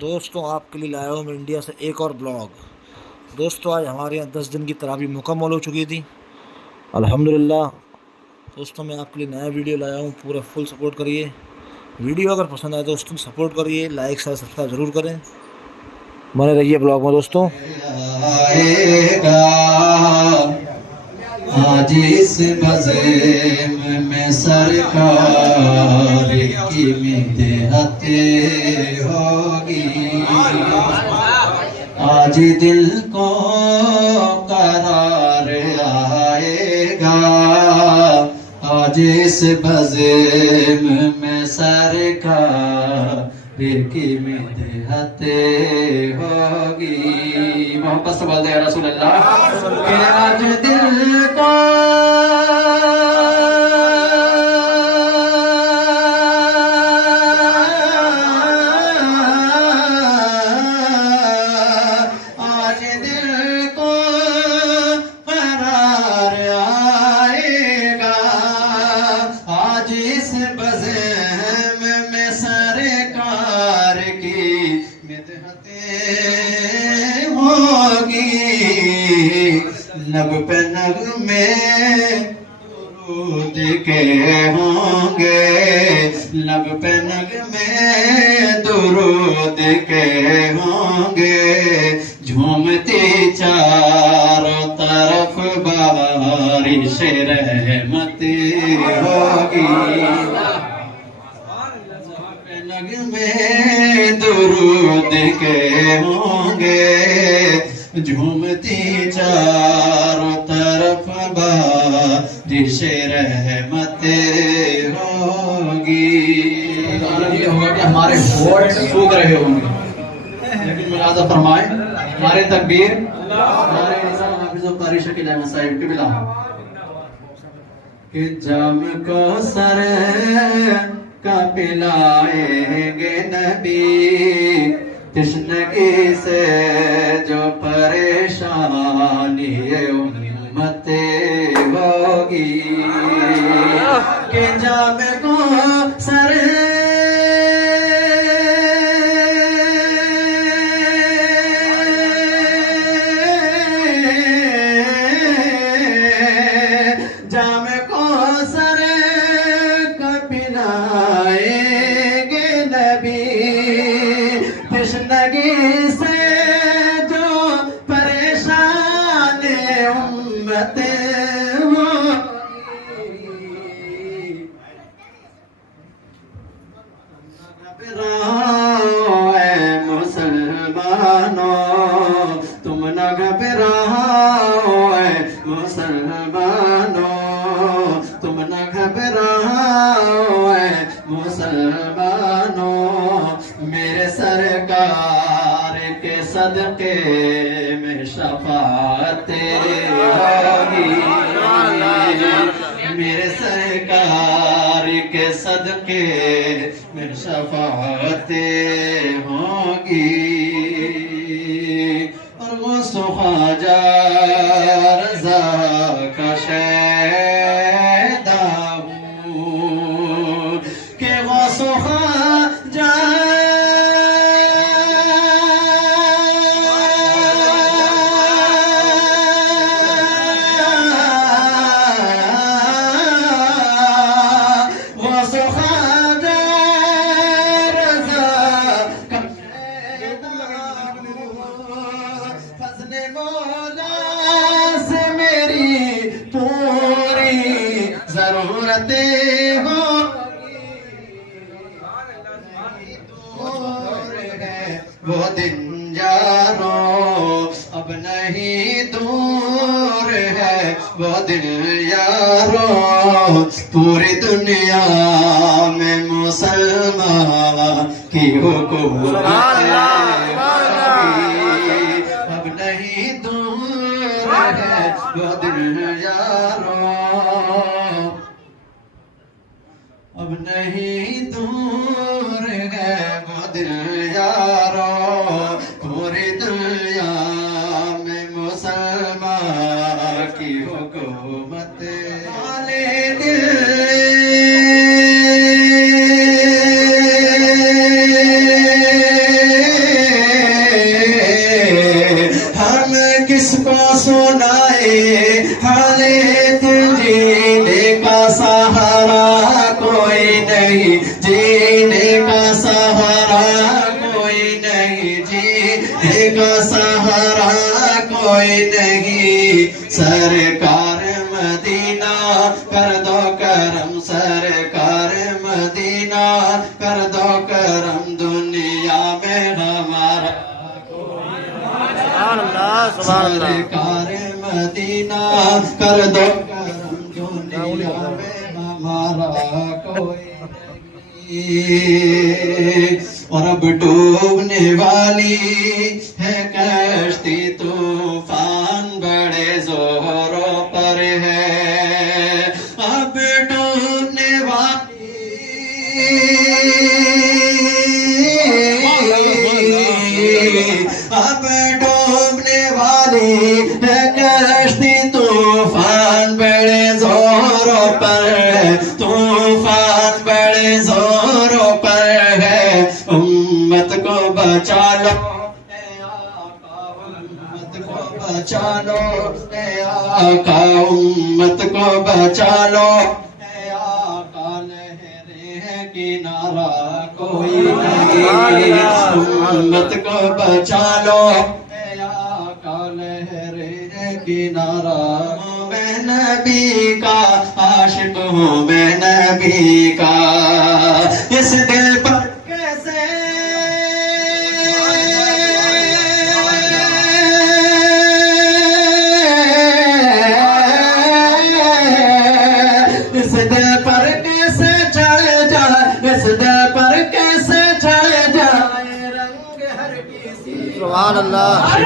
دوستوں آپ کے لیے لایا ہوں میں انڈیا سے ایک اور بلاگ۔ دوستوں آج ہمارے یہاں 10 دن کی تراویح مکمل ہو چکی تھی الحمدللہ۔ دوستوں میں آپ کے لیے نیا ویڈیو لایا ہوں، پورا فل سپورٹ کریے۔ ویڈیو اگر پسند آئے دوستوں سپورٹ کریے، لائک شیئر سبسکرائب ضرور کریں، بنے رہیے بلاگ میں دوستوں۔ آج اس بزم میں سرکار کی مدحت ہوگی، آج دل کو قرار آئے گا، آج اس بزم میں سرکار کی مدحت ہوگی۔ محبت سے بولتے ہیں رسول اللہ کہ آج دل کو آج دل کو قرار آئے گا، آج اس بزم میں سرکار کی مدحتیں ہوگی، لب پہ نغمے درود کے ہوں گے، لب پہ نغمے درود کے ہوں گے، جھومتی چاروں طرف بارش رحمت ہوگی، نغمے درود کے ہوں گے، جھومتی چاروں طرف بارش رحمت ہوگی۔ یہ ہوگا کہ ہمارے ہوٹ سوکھ رہے ہوں گے، لیکن ملاحظہ فرمائیں ہمارے تکبیر ہمارے نظام حافظ و قاری شکیل احمد صاحب کے بلا کہ جام کو سر کا پلائیں گے نبی، تشنگی سے جو پریشانی امت ہوگی، کہ جام کو سر جام کو سر کا پلائیں گے نبی، تشنگی سے جو پریشان امت ہوگی، گھبراؤ اے مسلمانوں، تم نہ گھبراؤ اے مسلمانوں، تم نہ گھبراؤ اے مسلمانوں، میرے سرکار کے صدقے میں شفاعت ہوگی، میرے سرکار کے صدقے میں شفاعت ہوگی، اور وہ خواجہ رضا کا شیدا ہوں کہ وہ خواجہ ضرورتیں دور ہے وہ دن یارو، اب نہیں دور ہے وہ دن یارو، پوری دنیا میں مسلمان کی حکومت اب نہیں دور ہے وہ دن یارو، اب نہیں دور ہے وہ دل یارو، پوری دنیا میں مسلمان کی حکومت والے دل کا سہارا کوئی نہیں سرکار مدینہ کر دو کرم سرکار مدینہ کر دو کرم دنیا میں ہمارا سرکار مدینہ کر دو کرم دنیا میں ہمارا کوئی نہیں اور اب ڈوبنے والی ہے کشتی طوفان بڑے زوروں پر ہے اب ڈوبنے والی اب ڈوبنے والی ہے کشتی طوفان بڑے زوروں پر ہے طوفان بڑے زوروں پر ہے امت کو بچا لو اے آقا امت کو بچا لو اے آقا امت کو بچا لو اے آقا لہریں ہیں کنارہ کوئی نہیں امت کو بچا لو اے آقا لہریں ہیں کنارہ میں نبی کا عاشق ہوں میں نبی کا اس دل پر کیسے اس دل پر کیسے چڑھ جائے اس دل پر کیسے چڑھ جائے رنگ ہر کسی سبحان اللہ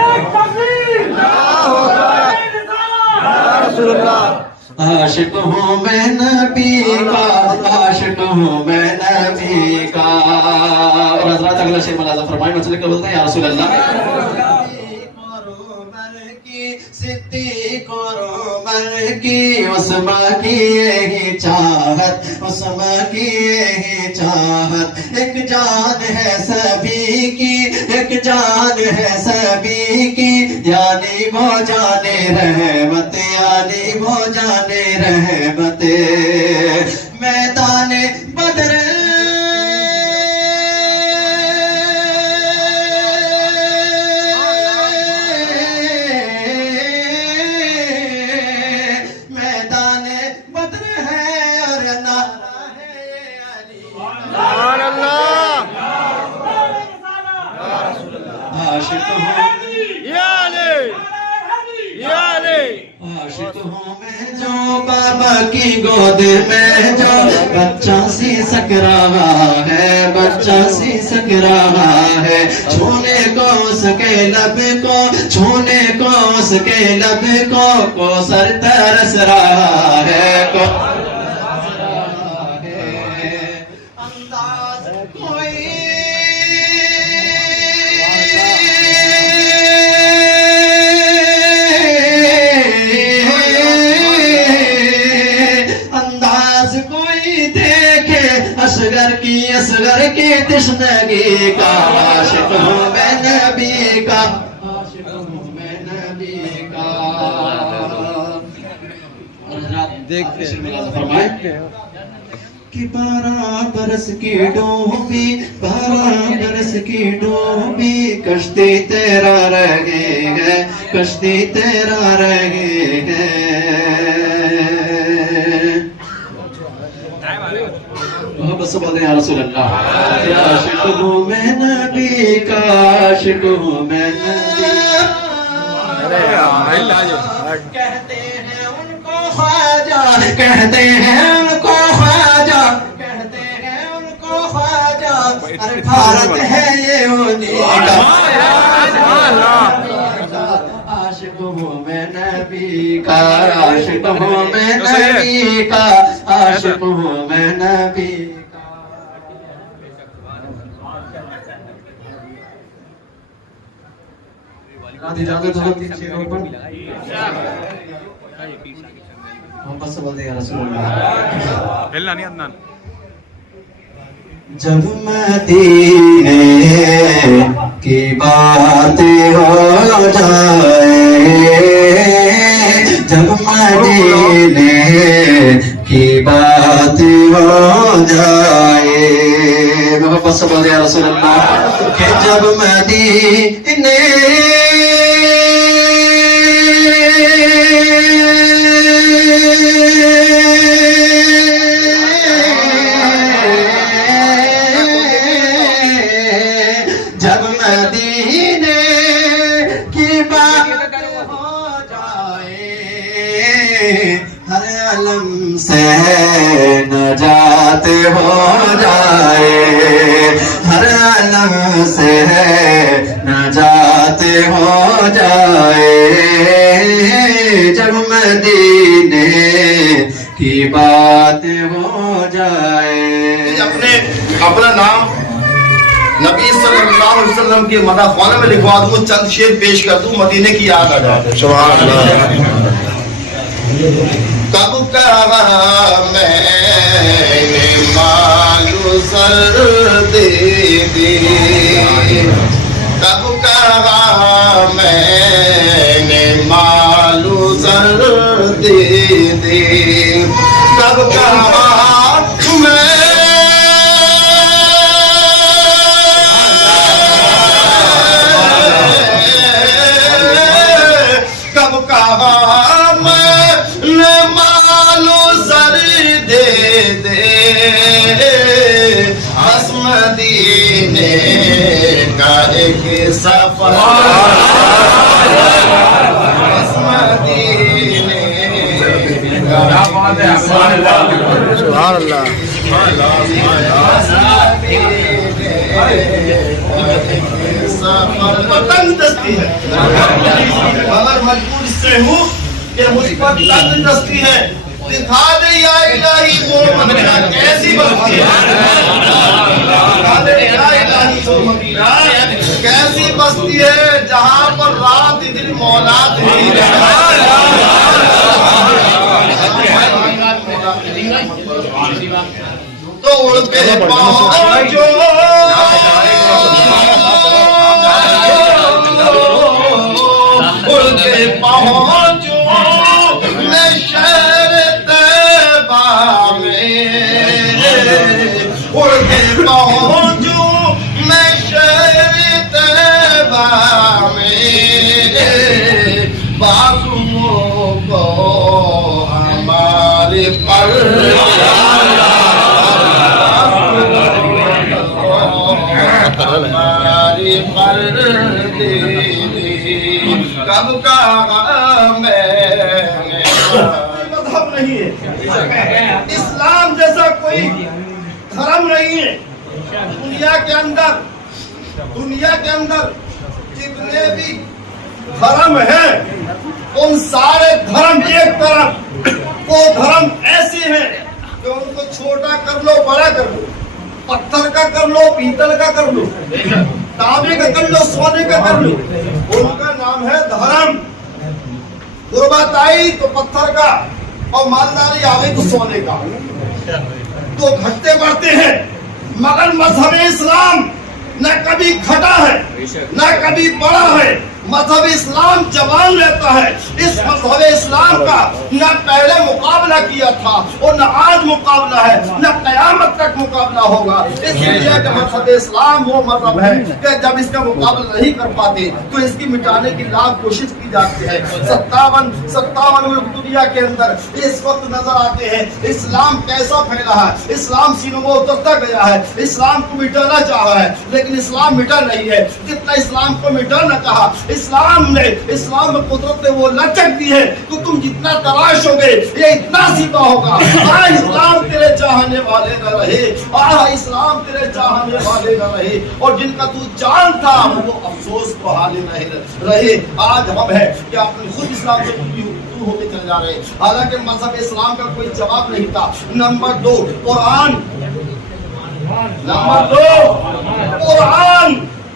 رسول اللہ عاشق ہوں میں نبی کا عاشق ہوں میں نبی کا اور حضرات اگلا شعر ملاحظہ فرمائیں مسئلے کو بولتے ہیں یا رسول اللہ صدیق اور عمر کی عثمان کی یہی چاہت عثمان کی یہی چاہت ایک جان ہے سبھی کی ایک جان ہے سبھی کی یعنی وہ جانے رحمت یعنی وہ جانے رحمت میدان بدر میدان بدر ہے اور نعرہ ہے علی سبحان اللہ عاشق ہوں یا علی یا علی عاشق ہوں میں جو بابا کی گود میں جو بچہ سی سک رہا ہے بچہ سی سک رہا ہے چھونے کو اس کے لب کو چھونے کو اس کے لب کو سر ترس رہا ہے کو انداز کوئی انداز کوئی دیکھے اصغر کی تشنگی کا عاشق ہوں میں نبی کا عاشق ہوں میں نبی کا دیکھتے فرمائے کہ 12 برس کی ڈوبی 12 برس کی ڈوبی کشتی تیرا رہے ہے کشتی تیرا رہے ہے بس بولے یا رسول اللہ عاشق ہوں میں نبی کا عاشق ہوں میں نبی کہتے ہیں ان کو خواجہ کہتے ہیں ان کو خواجہ کہتے ہیں ان کو خواجہ ارے بھارت ہے یہ انہیں کا عاشق ہوں میں نبی کا عاشق ہوں میں نبی کا عاشق ہوں میں نبی اجازت ہو تین شیروں پر ہم بس بولتے ہیں رسول اللہ ہلنا نہیں عدنان جب مدینے کی بات ہو جائے جب مدینے کی بات ہو جائے محبت سے بولے یا رسول اللہ کہ جب مدینے جب مدینے کی بات ہو جائے ہر علم سے نجات ہو جائے ہر علم سے نجات ہو جائے جب مدینے کی بات ہو جائے. اپنا نام نبی صلی اللہ علیہ وسلم کے مدح خانہ میں لکھوا دوں, چند شعر پیش کر دوں, مدینے کی یاد آ جائے. سبحان اللہ. کب کہا میں نے مالو سر دے دی, کب کہا میں نے مالو سر دے دی, کب کہا مدینے کا ایک سفر مدینے کا سبحان اللہ. تنگ دستی ہے مگر مجبور اس سے ہوں کہ مجھ پر تنگ دستی ہے. دکھا دے یا الہی وہ مدینہ کیسی بستی ہے, دکھا دے یا الہی وہ مدینہ کیسی بستی ہے جہاں پر رات دن مولا تیری تو اڑ کے پہنچو اڑ کے پہنچو میں شہر طیبہ میں, اڑ کے پہنچو میں شہر طیبہ میں, بازوؤں کو ہمارے پر ہماری پر دے دی, کب کہا میں مذہب نہیں ہے, اسلام جیسا کوئی دھرم نہیں ہے. دنیا کے اندر جتنے بھی دھرم ہیں ان سارے دھرم ایک طرف, وہ دھرم ایسے ہیں کہ ان کو چھوٹا کر لو بڑا کر لو, پتھر کا کر لو پیتل کا کر لو, تانبے کا کر لو سونے کا کر لو, ان کا نام ہے دھرم. غربت آئی تو پتھر کا اور مالداری آ گئی تو سونے کا, تو گھٹتے بڑھتے ہیں. مگر مذہب اسلام نہ کبھی گھٹا ہے نہ کبھی بڑا ہے, مذہب اسلام جوان رہتا ہے. اس مذہب اسلام کا نہ پہلے مقابلہ کیا تھا اور نہ آج مقابلہ ہے, نہ قیامت تک مقابلہ ہوگا. اس لیے کہ مذہب اسلام وہ مذہب ہے کہ جب اس کا مقابلہ نہیں کر پاتے تو اس کی مٹانے کی لاکھ کوشش کی جاتی ہے. 57 ملک دنیا کے اندر اس وقت نظر آتے ہیں. اسلام کیسا پھیلا ہے, اسلام سینوں میں اترتا گیا ہے, اسلام کو مٹانا چاہا ہے لیکن اسلام مٹا نہیں ہے. جتنا اسلام کو مٹانا چاہا, اسلام میں قدرت نے وہ لچک دی ہے تو تم جتنا تلاش ہوگے یہ اتنا سیدھا ہوگا. اسلام تیرے چاہنے والے نہ رہے, اسلام تیرے چاہنے والے نہ رہے, اور جن کا تو جان تھا وہ افسوس کو حالے نہیں رہے. آج ہم ہے کہ آپ خود اسلام سے دور ہوتے چلے جا رہے ہیں, حالانکہ مذہب اسلام کا کوئی جواب نہیں تھا. نمبر 2 قرآن,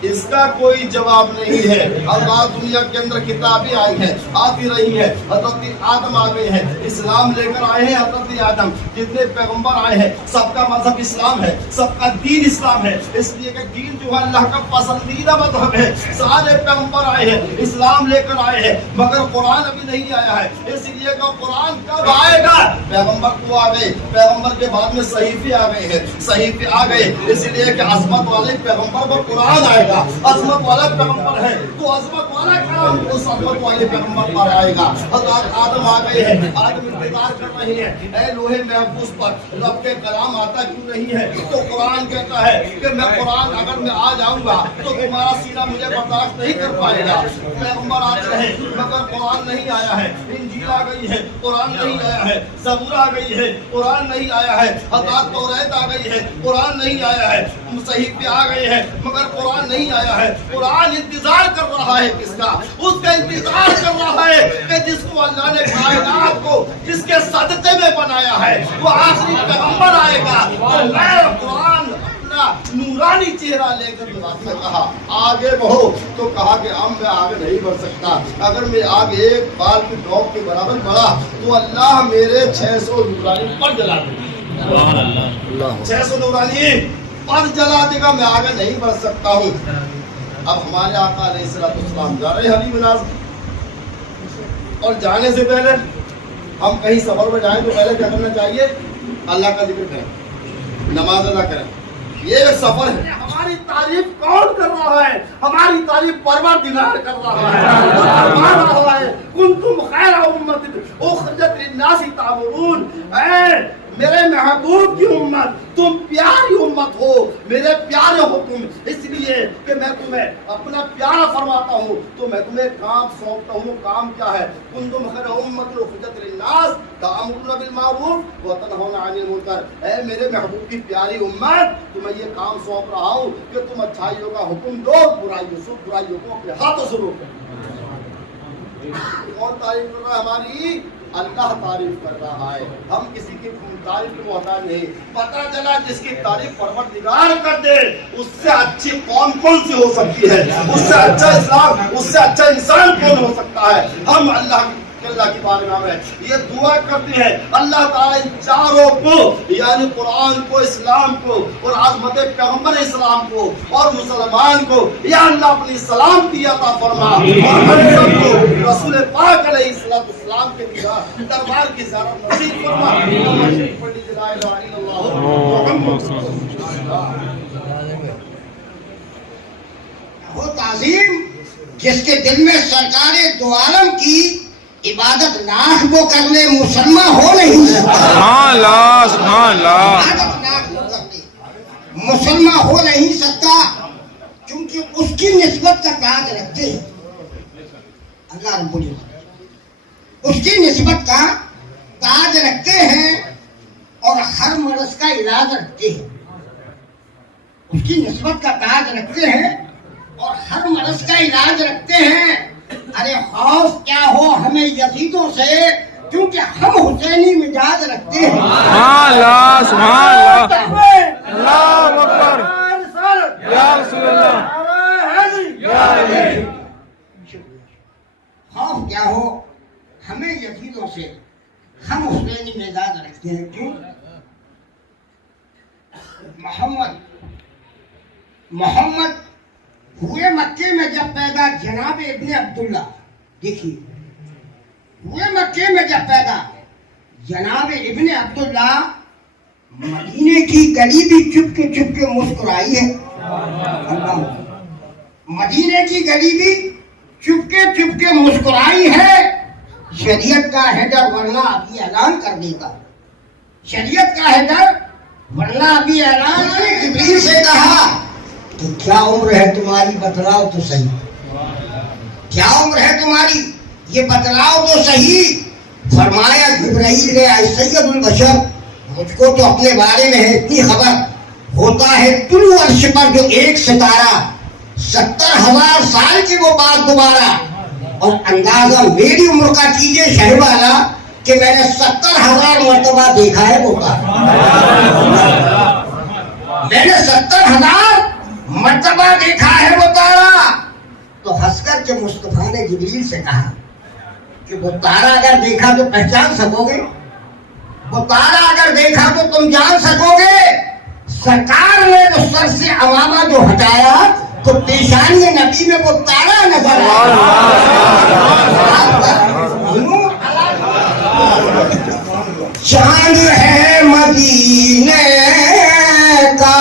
اس کا کوئی جواب نہیں ہے. اللہ دنیا کے اندر کتابیں آئی ہیں, آتی رہی ہے. حضرت آدم آ گئے ہیں, اسلام لے کر آئے ہیں. حضرت آدم جتنے پیغمبر آئے ہیں سب کا مذہب اسلام ہے, سب کا دین اسلام ہے. اس لیے کہ دین جو ہے اللہ کا پسندیدہ مذہب ہے. سارے پیغمبر آئے ہیں, اسلام لے کر آئے ہیں, مگر قرآن ابھی نہیں آیا ہے. اس لیے کہ قرآن کب آئے گا؟ پیغمبر کو آ گئے, پیغمبر کے بعد میں صحیفے آ گئے ہیں, صحیفے آ گئے. اس لیے کہ عظمت والے پیغمبر پر قرآن آئے گا. عظمت والا پیغمبر ہے تو عظمت والا کلام اس عظمت والے پیغمبر پر آئے گا. حضرت آدم آ گئے ہیں, آدم انتظار کر رہے ہیں. اے لوہے محفوظ پر رب کے کلام آتا کیوں نہیں ہے؟ تو قرآن کہتا ہے کہ میں قرآن اگر میں آ جاؤں گا تو تمہارا سینہ مجھے برداشت نہیں کر پائے گا. پیغمبر آتے رہے مگر قرآن نہیں آیا ہے. انجیل آ گئی ہے, قرآن نہیں آیا ہے. زبور آ گئی ہے, قرآن نہیں آیا ہے. حضرت توریت آ گئی ہے, قرآن نہیں آیا ہے. صحیفے آ گئے ہیں مگر قرآن نہیں آیا ہے. قرآن انتظار کر رہا ہے کس کا؟ اس کا انتظار کر رہا ہے کہ جس کو اللہ نے کائنات کو جس کے صدقے میں بنایا ہے وہ آخری پیغمبر آئے گا. تو میں قرآن اپنا نورانی چہرہ لے کر دعوت میں کہا آگے بڑھو, تو کہا کہ اب میں آگے نہیں بڑھ سکتا. اگر میں آگے ایک بال کی ڈوب کے برابر بڑھا تو اللہ میرے 600 نورانی پر جلا دے گا. 600 نورانی پر جلا دے گا, میں آگے نہیں بڑھ سکتا ہوں. اب ہمارے آقا علیہ السلام جا رہے ہیں حبیب ناز, اور جانے سے پہلے ہم کہیں سفر میں جائیں تو پہلے کیا کرنا چاہیے؟ اللہ کا ذکر کریں, نماز ادا کریں. یہ ایک سفر ہے. ہماری تعریف کون کر رہا ہے؟ ہماری تعریف پروردگار کر رہا ہے. فرما رہا ہے کنتم خیر امت اخرجت للناس تأمرون, اے میرے محبوب کی امت, تم پیاری امت ہو, میرے پیارے ہو تم. اس لیے کہ میں تمہیں اپنا پیارا فرماتا ہوں تو میں تمہیں کام سونپتا ہوں. کام کیا ہے؟ کنتم خیر امت اخرجت للناس تأمرون بالمعروف وتنهون عن المنکر. اے میرے محبوب کی پیاری امت, تمہیں یہ کام سونپ رہا ہوں کہ تم اچھائیوں کا حکم دو, برائیوں کو اپنے ہاتھوں سے روکو. کون تعریف کر رہا ہے ہماری؟ اللہ تعریف کر رہا ہے. ہم کسی کی تعریف کو محتاج نہیں. پتہ چلا جس کی تعریف پروردگار کر دے اس سے اچھی قوم کون سی ہو سکتی ہے؟ اس سے اچھا اسلام, اس سے اچھا انسان کون ہو سکتا ہے؟ ہم اللہ کی بارگاہ میں یہ دعا کرتے ہیں اللہ تعالیٰ ان چاروں کو یعنی قرآن کو, اسلام کو اور عظمت پیغمبر اسلام کو اور مسلمان کو یا اللہ اپنی سلامتی عطا فرما, اور ہم سب کو رسول پاک علیہ السلام کے دربار کی زیارت نصیب فرما. وہ تعظیم جس کے دل میں سرکار دو عالم کی عبادت لاکھ وہ کرنے مسلمان ہو نہیں سکتا. عبادت لاکھ وہ کرنے مسلمان ہو نہیں سکتا, کیونکہ اس کی نسبت کا تاج رکھتے ہیں اللہ رب العزت. اس کی نسبت کا تاج رکھتے ہیں اور ہر مرض کا علاج رکھتے ہیں. اس کی نسبت کا تاج رکھتے ہیں اور ہر مرض کا علاج رکھتے ہیں. ارے خوف کیا ہو ہمیں یزیدوں سے, کیونکہ ہم حسینی مزاج رکھتے ہیں. خوف کیا ہو ہمیں یزیدوں سے, ہم حسینی مزاج رکھتے ہیں. کیوں؟ محمد ہوئے مکے میں جب پیدا جناب ابن عبداللہ, دیکھیے ہوئے مکے میں جب پیدا جناب ابن عبداللہ, مدینے کی گلی بھی چپ کے مسکرائی ہے. مدینے کی گلی بھی چپ کے مسکرائی ہے. شریعت کا حیدر ورنہ ابھی اعلان کر دے گا. شریعت کا حیدر ورنہ ابھی اعلان. جبریل سے کہا تو کیا عمر ہے تمہاری, بتلاؤ تو صحیح, کیا عمر ہے تمہاری یہ بتلاؤ تو صحیح. فرمایا جبرائیل نے اے سید البشر, مجھ کو تو اپنے بارے میں ہے اتنی خبر, ہوتا ہے طلوع عرش پر جو ایک ستارہ 70,000 سال کی وہ بات دوبارہ, اور اندازہ میری عمر کا کیجئے شہبالا کہ میں نے 70,000 مرتبہ دیکھا ہے وہ کار. میں نے 70,000 مرتبہ دیکھا ہے وہ تارا، تو ہنس کر کے مصطفیٰ نے جبریل سے کہا کہ وہ تارا اگر دیکھا تو پہچان سکو گے، وہ تارا اگر دیکھا تو تم جان سکو گے؟ سرکار نے جو سر سے عمامہ جو ہٹایا تو پیشانی نبی میں وہ تارا نظر چاند ہے مدینے کا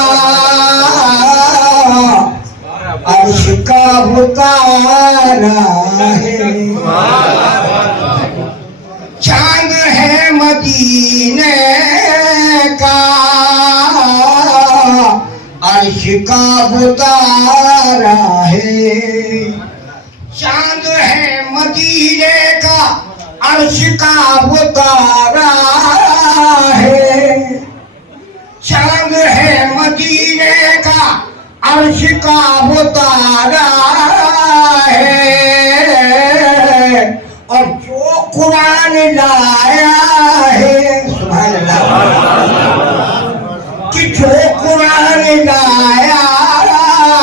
عرش کا اتارا ہے، چاند ہے مدینے کا عرش کا اتارا ہے، چاند ہے مدینے کا عرش کا اتارا ہے، چاند ہے مدینے کا عرش کا اتارا ہے، اور جو قرآن لایا ہے سبحان اللہ کہ جو قرآن لایا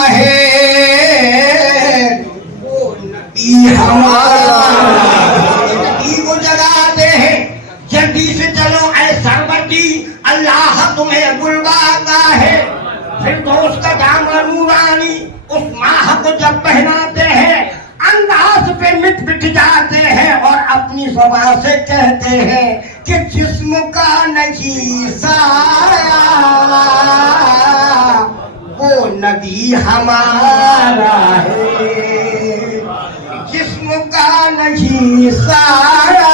ہے وہ نبی ہمارا نبی کو جگاتے ہیں، جلدی سے چلو اے سربتی، اللہ تمہیں بلواتا ہے، پھر دوست کا دامن نورانی اس ماہ کو جب پہناتے ہیں انداز پہ مٹ جاتے ہیں اور اپنی زبان سے کہتے ہیں کہ جسم کا نہیں سایہ وہ نبی ہمارا ہے، جسم کا نہیں سایہ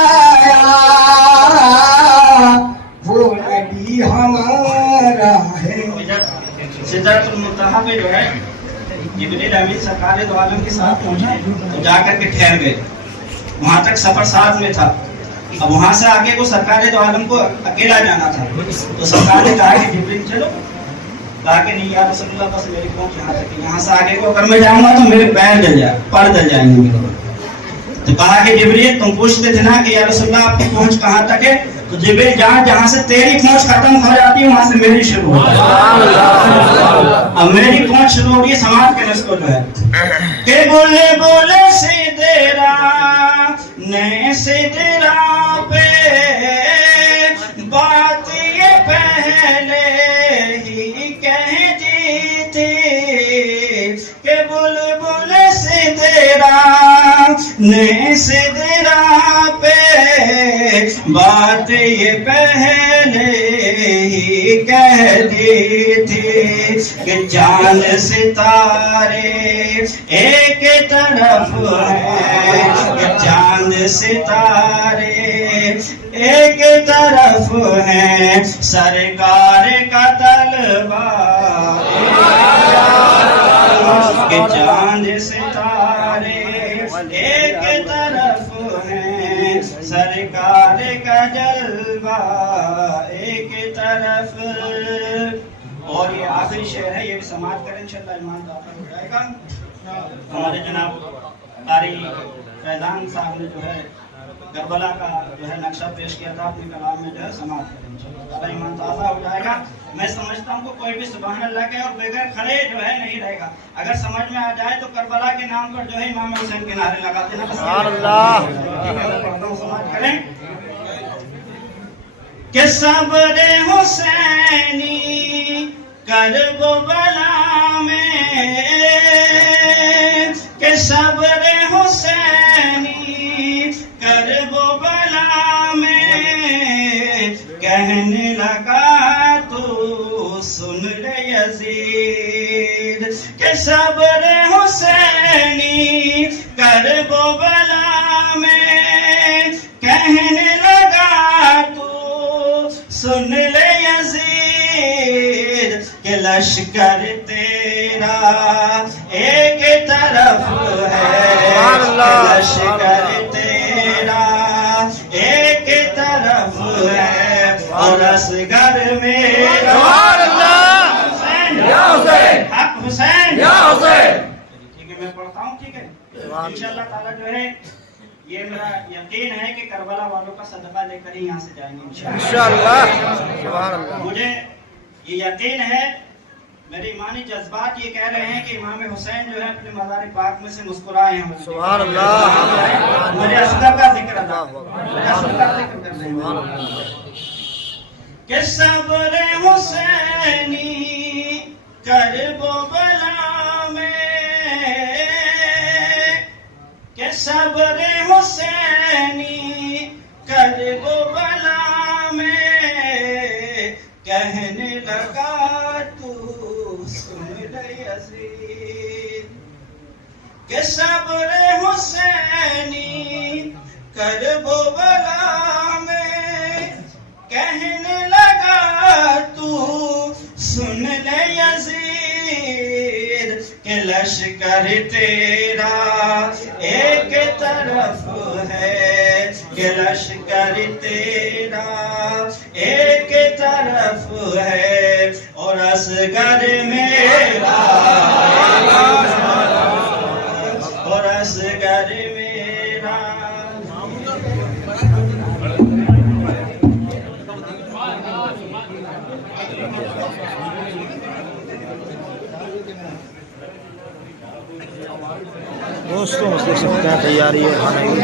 وہ نبی ہمارا ہے۔ سدرۃ المنتہا پہ جو ہے جبریل امین سرکار دو عالم کے ساتھ پہنچے تو جا کر کے ٹھہر گئے، وہاں تک سفر ساتھ میں تھا، اب وہاں سے آگے کو سرکار دو عالم کو اکیلا جانا تھا، تو سرکار نے کہا کہ جبریل چلو، کہا کہ نہیں یا رسول اللہ بس میری پہنچ یہاں تک، یہاں سے آگے کو اگر میں جاؤں گا تو میرے پیر جل جائے، پر جل جائیں گے میرے، تو کہا کہ جبریل تم پوچھتے تھے نا کہ یا رسول اللہ آپ کی پہنچ کہاں تک ہے، تو جبریل جہاں سے تیری پہنچ ختم ہو جاتی ہے وہاں سے میری شروع ہو جاتی ہے، اب میری پہنچ شروع ہو رہی ہے سماعت کے نسل جو ہے کہ بولے بولے سدرا نے سدرا پہ بات یہ پہلے ہی کہہ دی تھی کہ بولے بولے سدرا نے سدرا پہ بات یہ پہلے ہی کہہ دی تھی کہ چاند ستارے ایک طرف ہے، کہ چاند ستارے ایک طرف ہے، سرکار کا طلبہ کہ چاند ستارے ایک طرف ہے، سرکار کا جلوہ ایک طرف۔ اور یہ آخری شعر ہے، یہ بھی سماعت کریں انشاءاللہ، ایمان داخل ہو جائے گا۔ ہمارے جناب قاری فیضان صاحب نے جو ہے کربلا کا جو ہے نقشہ پیش کیا تھا اپنے کلام میں، جو ہے سماعت کریں انشاءاللہ، ایمان تازہ ہو جائے گا۔ میں سمجھتا ہوں کہ کوئی بھی سبحان اللہ کہ اور بغیر کھڑے جو ہے نہیں رہے گا، اگر سمجھ میں آ جائے تو کربلا کے نام پر جو ہے امام حسین کے نعرے لگا دینا۔ سبحان اللہ، سماعت کریں کہ صبر حسینی کرب و بلا میں، کہ صبر حسینی کرب و بلا میں، کہنے لگا تو سن لے یزید کہ صبر حسینی کرب و بلا میں، کہنے لگا تو سن لے یزید کہ لشکر تیرا ایک طرف ہے، لشکر تیرا ایک طرف ہے، اور اصغر میرا حسین حق حسین ٹھیک ہے، میں پڑھتا ہوں ٹھیک ہے انشاءاللہ تعالیٰ جو ہے، یہ میرا یقین ہے کہ کربلا والوں کا صدقہ لے کر ہی یہاں سے جائیں گے انشاءاللہ۔ مجھے یہ یقین ہے میرے ایمانی جذبات یہ کہہ رہے ہیں کہ امام حسین جو ہے اپنے مزار پاک میں سے مسکرائے ہیں. سبحان اللہ. مجھے اصغر کا ذکر ادا مجھے اصغر کا ذکر کرنا ہے کہ صبر حسینی کرب و بلا میں، کہ صبر حسینی کرب و بلا میں، کہنے لگا تو سن لے یزید، کہ صبر حسینی کرب و بلا میں، کہنے لگا تو سن لے یزید، کہ لشکر تیرا ایک طرف ہے، کہ لشکر تیرا ایک طرف ہے، اور اصغر میرا، اور اصغر میرا. دوستوں دیکھ سکتے ہیں تیاری ہے کھانے کی.